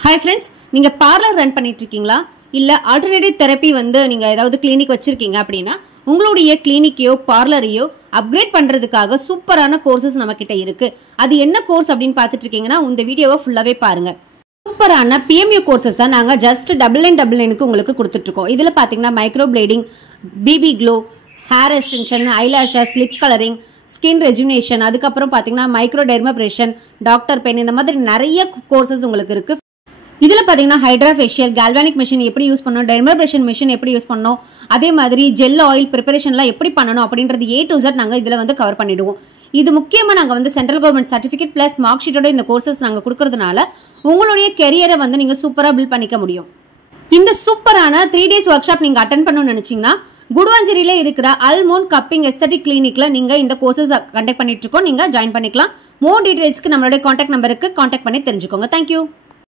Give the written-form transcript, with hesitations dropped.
Hi friends, நீங்கள் parlour run பண்ணிட்டு இருக்கீங்களா? இல்லை ஆல்டர்னேட்டிவ் தெரப்பி நீங்கள் ஏதாவது கிளினிக் வச்சிருக்கீங்க அப்படின்னா உங்களுடைய கிளினிக்கையோ பார்லரையோ அப்கிரேட் பண்ணுறதுக்காக சூப்பரான கோர்சஸ் நம்மக்கிட்ட இருக்குது. அது என்ன கோர்ஸ் அப்படின்னு பார்த்துட்டு இருக்கீங்கன்னா இந்த வீடியோவை ஃபுல்லாகவே பாருங்கள். சூப்பரான PMU கோர்சஸ் தான் நாங்கள் ஜஸ்ட் $99 உங்களுக்கு கொடுத்துட்ருக்கோம். இதில் பார்த்தீங்கன்னா microblading, BB glow, hair extension, eyelashes, lip colouring, skin rejuvenation, அதுக்கப்புறம் பார்த்தீங்கன்னா மைக்ரோ டெர்மபிரேஷன், டாக்டர் பென், இந்த மாதிரி நிறைய கோர்சஸ் உங்களுக்கு இருக்குது. இதில் பார்த்தீங்கன்னா ஹைட்ரா ஃபேஷியல், கேல்வானிக் மிஷின் எப்படி யூஸ் பண்ணணும், டெர்மபிரேஷன் மிஷின் எப்படி யூஸ் பண்ணணும், அதே மாதிரி ஜெல் ஆயில் ப்ரிப்பரேஷன்லாம் எப்படி பண்ணணும் அப்படின்றது A to Z நாங்கள் இதில் கவர் பண்ணிடுவோம். இது முக்கியமாக நாங்கள் central government certificate plus mark ஷீட்டோட இந்த கோர்சஸ் நாங்கள் கொடுக்கறதுனால உங்களுடைய கெரியரை நீங்கள் சூப்பராக பில்ட் பண்ணிக்க முடியும். இந்த சூப்பரான 3 days ஒர்க் ஷாப் நீங்கள் அட்டன் பண்ணணும்னு நினச்சிங்கன்னா குடுவாஞ்சேரியில இருக்கிற அல்மோன் கப்பிங் எஸ்தட்டிக் கிளினிக்ல நீங்கள் இந்த கோர்சஸ் கண்டக்ட் பண்ணிட்டு இருக்கோம். நீங்கள் ஜாயின் பண்ணிக்கலாம். மோர் டீடைல்ஸ்க்கு நம்மளுடைய கான்டாக்ட் நம்பருக்கு கான்டாக்ட் பண்ணி தெரிஞ்சுக்கோங்க. தேங்க்யூ.